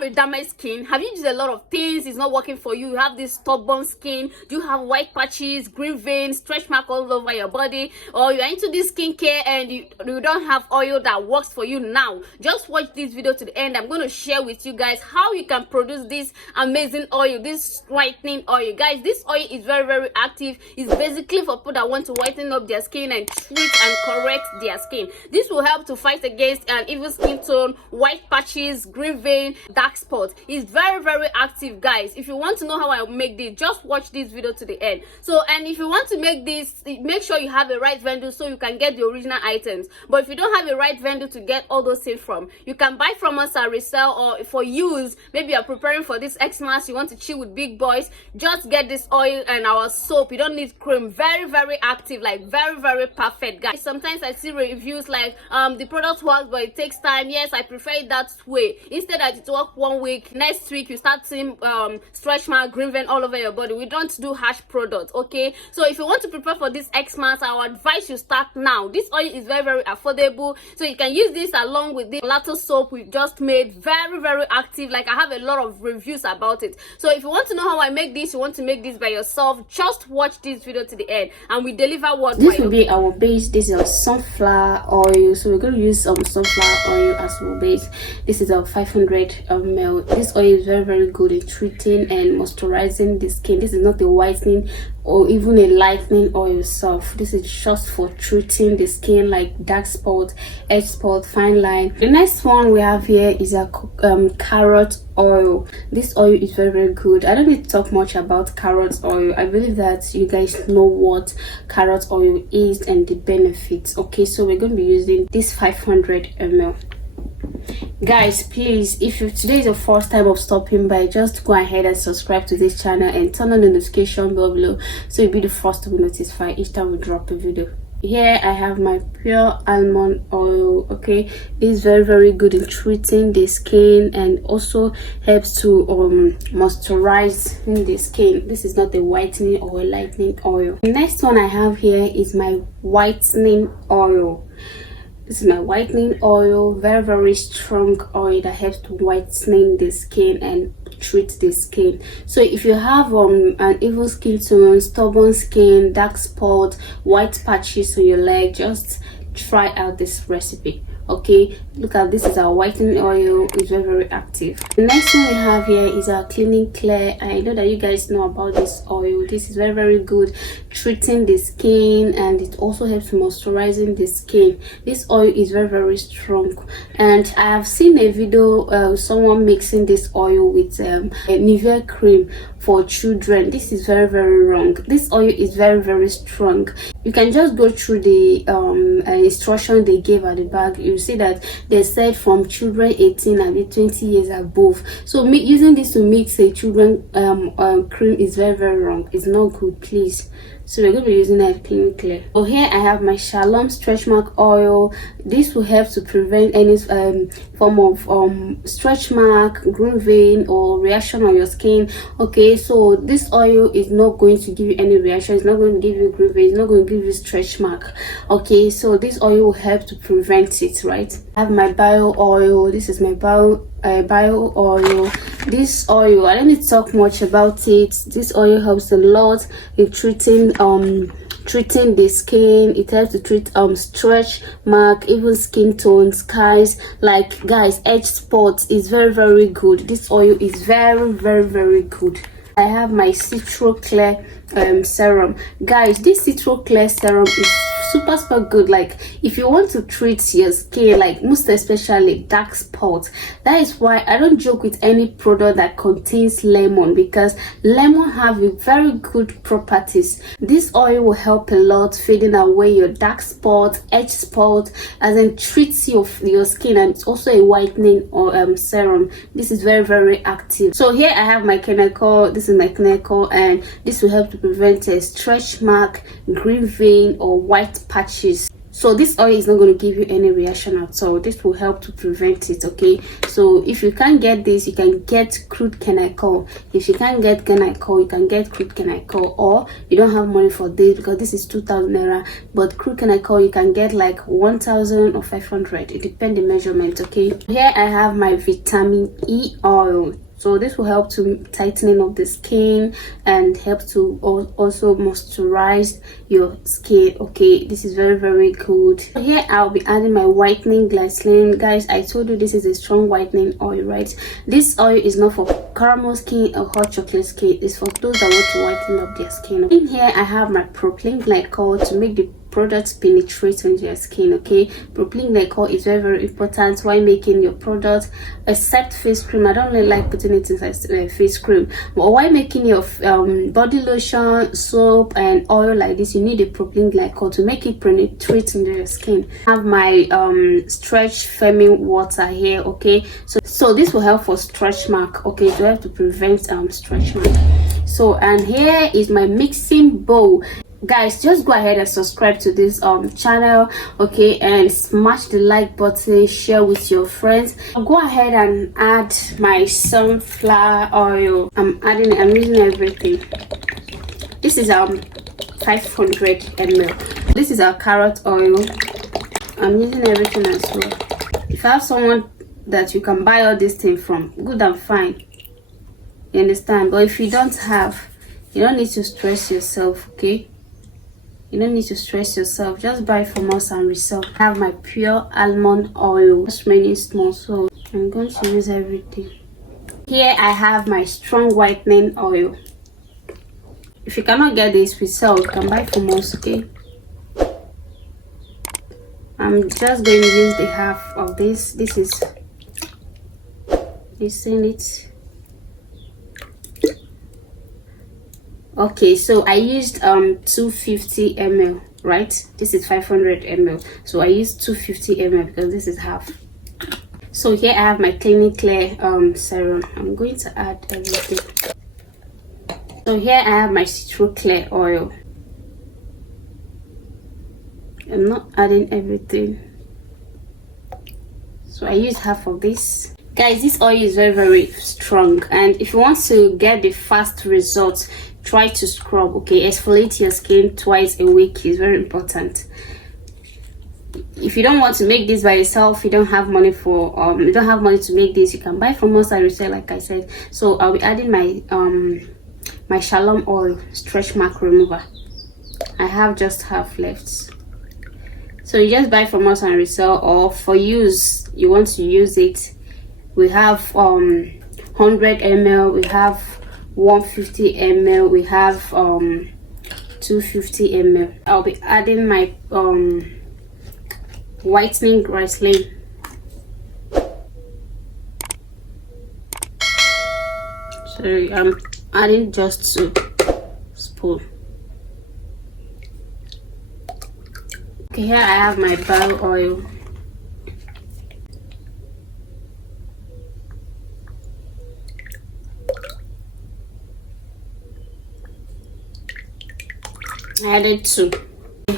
have a damaged skin? Have you used a lot of things, it's not working for you? You have this stubborn skin? Do you have white patches, green veins, stretch mark all over your body? Or you are into this skincare and you don't have oil that works for you now? Just watch this video to the end. I'm going to share with you guys how you can produce this amazing oil, this whitening oil. Guys, this oil is very active. It's basically for people that want to whiten up their skin and treat and correct their skin. This will help to fight against an even skin tone, white patches, green vein, dark spots. It's very active, guys. If you want to know how I make this, just watch this video to the end. So, and if you want to make this, make sure you have the right vendor so you can get the original items. But if you don't have the right vendor to get all those things from, you can buy from us and resell, or for use, maybe you're preparing for this Xmas, you want to chill with big boys, just get this oil and our soap. You don't need cream. Very active, like very perfect, guys. Sometimes I see reviews like the product works but it takes time. Yes, I prefer it that way. Instead that it work 1 week, next week you start seeing stretch mark, green vein all over your body. We don't do harsh products, okay? So if you want to prepare for this Xmas, I would advise you start now. This oil is very affordable, so you can use this along with the mulatto soap we just made. Very active. Like, I have a lot of reviews about it. So if you want to know how I make this, you want to make this by yourself, just watch this video to the end and we deliver what this will be our base. This is our sunflower oil, so we're going to use sunflower oil as our base. This is our 500 ml. This oil is very good in treating and moisturizing the skin. This is not a whitening or even a lightening oil itself. This is just for treating the skin, like dark spot, edge spot, fine line. The next one we have here is a carrot oil. This oil is very good. I don't need to talk much about carrot oil. I believe that you guys know what carrot oil is and the benefits. Okay, so we're going to be using this 500 ml. Guys, please, if today is your first time of stopping by, just go ahead and subscribe to this channel and turn on the notification bell below so you'll be the first to be notified each time we drop a video. Here I have my pure almond oil. Okay, it's very good in treating the skin and also helps to moisturize the skin. This is not a whitening or a lightening oil. The next one I have here is my whitening oil. This is my whitening oil. Very strong oil that helps to whiten the skin and treat the skin. So if you have an evil skin tone, stubborn skin, dark spot, white patches on your leg, just try out this recipe. Okay, look at this. Is our whitening oil. It's very active. The next one we have here is our cleaning clear. I know that you guys know about this oil. This is very good treating the skin and it also helps moisturizing the skin. This oil is very strong, and I have seen a video someone mixing this oil with a Nivea cream for children. This is very wrong. This oil is very strong. You can just go through the instruction they gave at the back. You see that they said from children 18 and 20 years above. So using this to mix a children cream is very wrong. It's not good, please. So we're going to be using that clean clear. So here I have my Shalom stretch mark oil. This will help to prevent any form of stretch mark, green vein or reaction on your skin. Okay, so this oil is not going to give you any reaction. It's not going to give you green vein. It's not going to give you stretch mark. Okay, so this oil will help to prevent it, right? I have my bio oil. This is my bio oil. This oil, I don't need to talk much about it. This oil helps a lot in treating the skin. It helps to treat stretch mark, even skin tone, scars, like guys, edge spots. Is very good. This oil is very good. I have my Citro Clear serum. Guys, this Citro Clear serum is super good. Like, if you want to treat your skin, like most especially dark spots, that is why I don't joke with any product that contains lemon, because lemon have very good properties. This oil will help a lot fading away your dark spot, edge spot, as in treats your skin, and it's also a whitening or serum. This is very active. So here I have my chemical. This is my chemical, and this will help to prevent a stretch mark, green vein or white patches. So this oil is not going to give you any reaction at all. This will help to prevent it. Okay, so if you can't get this, you can get crude canicle. If you can't get canicle, you can get crude canicle, or you don't have money for this because this is 2,000 naira, but crude canicle you can get like 1,000 or 500. It depends the measurement. Okay, here I have my vitamin E oil. So this will help to tightening up the skin and help to also moisturize your skin. Okay, this is very good. Here I'll be adding my whitening glycerin. Guys, I told you this is a strong whitening oil, right? This oil is not for caramel skin or hot chocolate skin. It's for those that want to whiten up their skin. In here I have my propylene glycol to make the products penetrate into your skin. Okay, propylene glycol is very important while making your product, except face cream. I don't really like putting it inside face cream, but while making your body lotion, soap and oil like this, you need a propylene glycol to make it penetrate into your skin. I have my stretch firming water here. Okay, so this will help for stretch mark. Okay, to help to prevent stretch mark. So, and here is my mixing bowl. Guys, just go ahead and subscribe to this channel, okay, and smash the like button, share with your friends. I'll go ahead and add my sunflower oil. I'm using everything. This is 500 ml. This is our carrot oil. I'm using everything as well. If you have someone that you can buy all this thing from, good and fine, you understand. But if you don't have, you don't need to stress yourself. Okay, you don't need to stress yourself. Just buy from us and resell. I have my pure almond oil, just many small, so I'm going to use everything. Here I have my strong whitening oil. If you cannot get this, we sell. You can buy from us. Okay, I'm just going to use the half of this. This is, you seen it? Okay, so I used 250 ml, right? This is 500 ml, so I used 250 ml because this is half. So here I have my Clinic Clear serum. I'm going to add everything. So here I have my Citro Clear oil. I'm not adding everything, so I use half of this. Guys, this oil is very strong, and if you want to get the fast results, try to scrub. Okay, exfoliate your skin twice a week is very important. If you don't want to make this by yourself, you don't have money for you don't have money to make this, you can buy from us and resell, like I said. So I'll be adding my my Shalom oil stretch mark remover. I have just half left, so you just buy from us and resell, or for use, you want to use it, we have 100 ml, we have 150 ml, we have 250 ml. I'll be adding my whitening glycerin. Sorry, I'm adding just 2 spoons. Okay, here I have my bell oil. I added 2.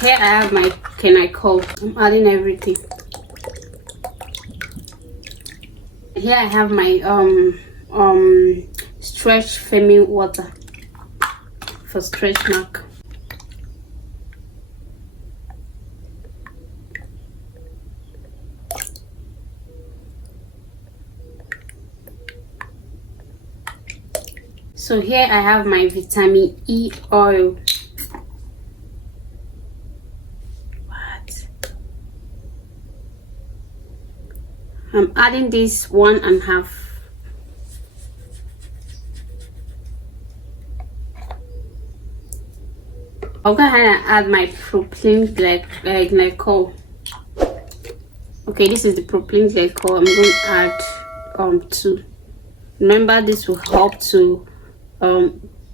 Here I have my canicle. I'm adding everything. Here I have my stretch firming water for stretch mark. So here I have my vitamin E oil. I'm adding this 1.5. I'll go ahead and add my propylene glycol. Okay, this is the propylene glycol. I'm going to add 2. Remember, this will help to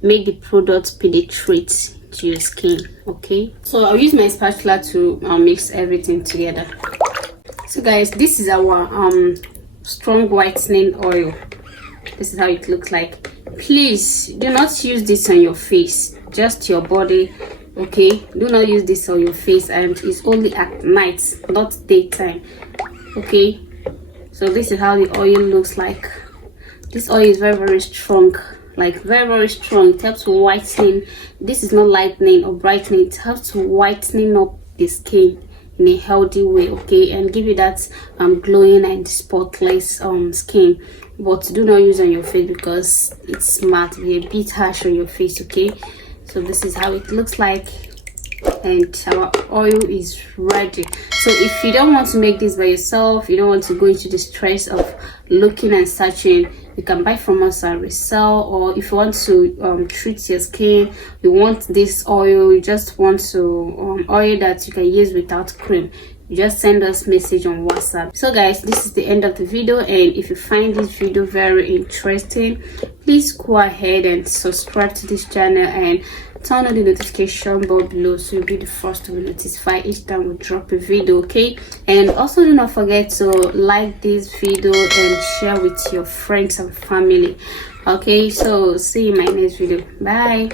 make the product penetrate to your skin. Okay, so I'll use my spatula to mix everything together. So guys, this is our strong whitening oil. This is how it looks like. Please do not use this on your face, just your body Okay, do not use this on your face, and it's only at night, not daytime. Okay, so this is how the oil looks like. This oil is very strong, like very strong. It helps whitening. This is not lightening or brightening, it helps whitening up the skin in a healthy way, okay, and give you that glowing and spotless skin. But do not use on your face because it's might be a bit harsh on your face. Okay, so this is how it looks like, and our oil is ready. So if you don't want to make this by yourself, you don't want to go into the stress of looking and searching, you can buy from us and resell. Or if you want to treat your skin, you want this oil, you just want to oil that you can use without cream, you just send us message on WhatsApp. So guys, this is the end of the video, and if you find this video very interesting, please go ahead and subscribe to this channel and turn on the notification bell below so you'll be the first to be notified each time we drop a video. Okay, and also do not forget to like this video and share with your friends and family. Okay, so see you in my next video. Bye.